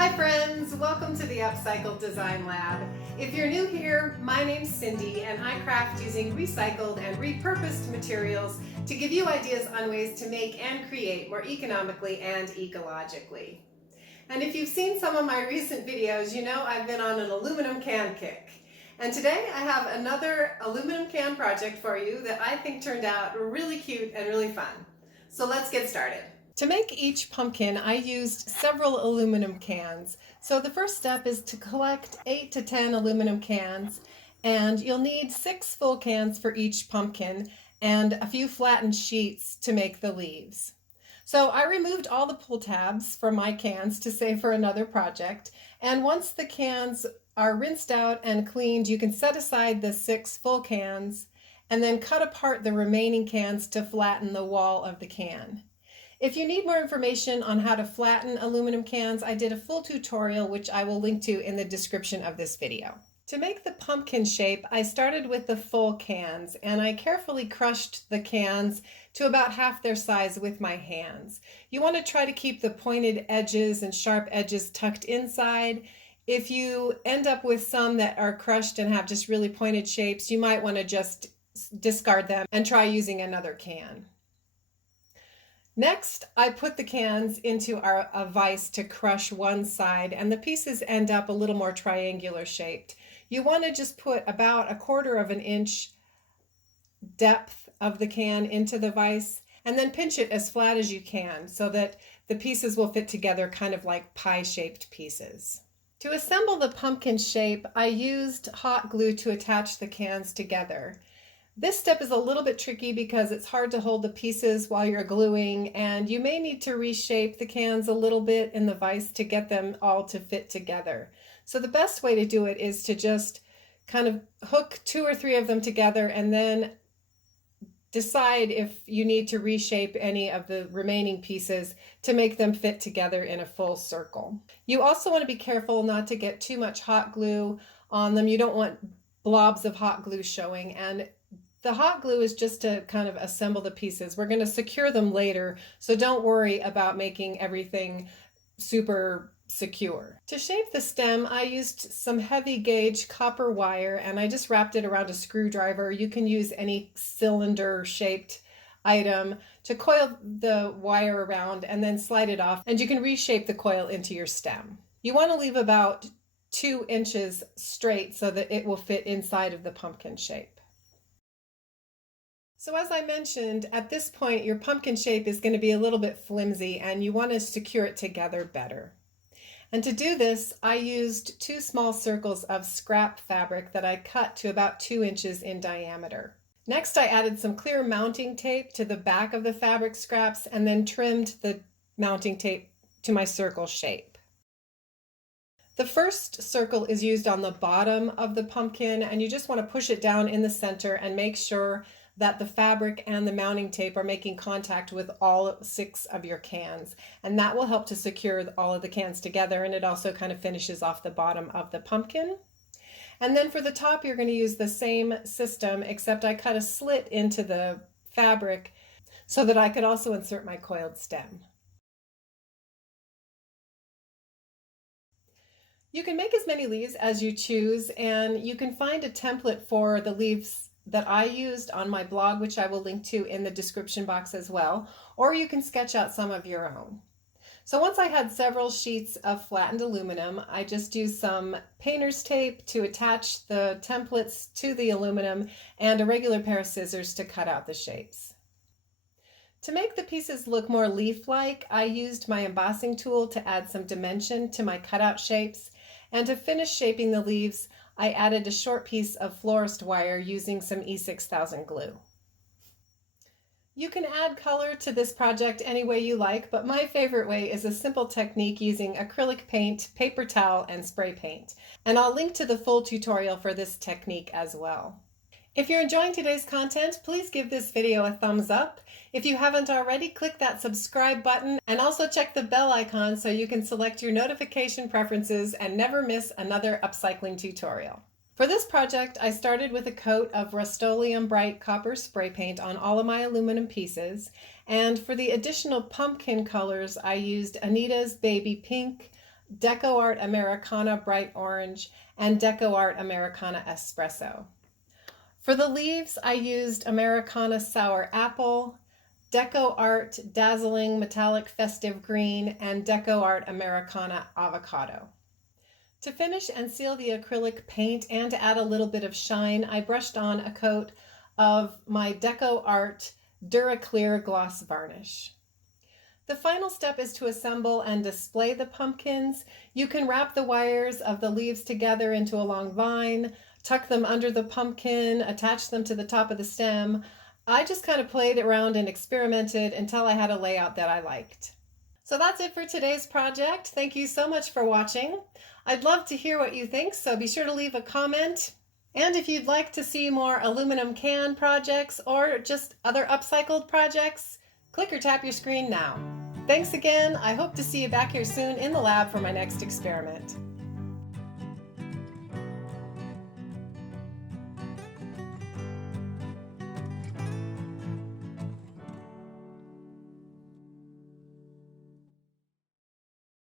Hi friends, welcome to the Upcycle Design Lab. If you're new here, my name's Cindy and I craft using recycled and repurposed materials to give you ideas on ways to make and create more economically and ecologically. And if you've seen some of my recent videos, you know I've been on an aluminum can kick. And today I have another aluminum can project for you that I think turned out really cute and really fun. So let's get started. To make each pumpkin, I used several aluminum cans. So the first step is to collect 8 to 10 aluminum cans, and you'll need 6 full cans for each pumpkin and a few flattened sheets to make the leaves. So I removed all the pull tabs from my cans to save for another project, and once the cans are rinsed out and cleaned, you can set aside the 6 full cans and then cut apart the remaining cans to flatten the wall of the can. If you need more information on how to flatten aluminum cans, I did a full tutorial which I will link to in the description of this video. To make the pumpkin shape, I started with the full cans and I carefully crushed the cans to about half their size with my hands. You want to try to keep the pointed edges and sharp edges tucked inside. If you end up with some that are crushed and have just really pointed shapes, you might want to just discard them and try using another can. Next, I put the cans into a vise to crush one side, and the pieces end up a little more triangular shaped. You want to just put about 1/4 of an inch depth of the can into the vise, and then pinch it as flat as you can so that the pieces will fit together kind of like pie-shaped pieces. To assemble the pumpkin shape, I used hot glue to attach the cans together. This step is a little bit tricky because it's hard to hold the pieces while you're gluing, and you may need to reshape the cans a little bit in the vise to get them all to fit together. So the best way to do it is to just kind of hook 2 or 3 of them together and then decide if you need to reshape any of the remaining pieces to make them fit together in a full circle. You also want to be careful not to get too much hot glue on them. You don't want blobs of hot glue showing, and the hot glue is just to kind of assemble the pieces. We're going to secure them later, so don't worry about making everything super secure. To shape the stem, I used some heavy gauge copper wire and I just wrapped it around a screwdriver. You can use any cylinder shaped item to coil the wire around and then slide it off, and you can reshape the coil into your stem. You want to leave about 2 inches straight so that it will fit inside of the pumpkin shape. So as I mentioned, at this point your pumpkin shape is going to be a little bit flimsy and you want to secure it together better. And to do this, I used 2 small circles of scrap fabric that I cut to about 2 inches in diameter. Next, I added some clear mounting tape to the back of the fabric scraps and then trimmed the mounting tape to my circle shape. The first circle is used on the bottom of the pumpkin, and you just want to push it down in the center and make sure that the fabric and the mounting tape are making contact with all 6 of your cans, and that will help to secure all of the cans together, and it also kind of finishes off the bottom of the pumpkin. And then for the top you're going to use the same system, except I cut a slit into the fabric so that I could also insert my coiled stem. You can make as many leaves as you choose, and you can find a template for the leaves that I used on my blog, which I will link to in the description box as well, or you can sketch out some of your own. So once I had several sheets of flattened aluminum, I just used some painter's tape to attach the templates to the aluminum and a regular pair of scissors to cut out the shapes. To make the pieces look more leaf-like, I used my embossing tool to add some dimension to my cutout shapes, and to finish shaping the leaves, I added a short piece of florist wire using some E6000 glue. You can add color to this project any way you like, but my favorite way is a simple technique using acrylic paint, paper towel, and spray paint. And I'll link to the full tutorial for this technique as well. If you're enjoying today's content, please give this video a thumbs up. If you haven't already, click that subscribe button and also check the bell icon so you can select your notification preferences and never miss another upcycling tutorial. For this project, I started with a coat of Rust-Oleum Bright Copper spray paint on all of my aluminum pieces, and for the additional pumpkin colors, I used Anita's Baby Pink, Deco Art Americana Bright Orange, and Deco Art Americana Espresso. For the leaves, I used Americana Sour Apple, Deco Art Dazzling Metallic Festive Green, and Deco Art Americana Avocado. To finish and seal the acrylic paint and to add a little bit of shine, I brushed on a coat of my Deco Art DuraClear Gloss Varnish. The final step is to assemble and display the pumpkins. You can wrap the wires of the leaves together into a long vine, tuck them under the pumpkin, attach them to the top of the stem. I just kind of played around and experimented until I had a layout that I liked. So that's it for today's project. Thank you so much for watching. I'd love to hear what you think, so be sure to leave a comment. And if you'd like to see more aluminum can projects or just other upcycled projects, click or tap your screen now. Thanks again. I hope to see you back here soon in the lab for my next experiment.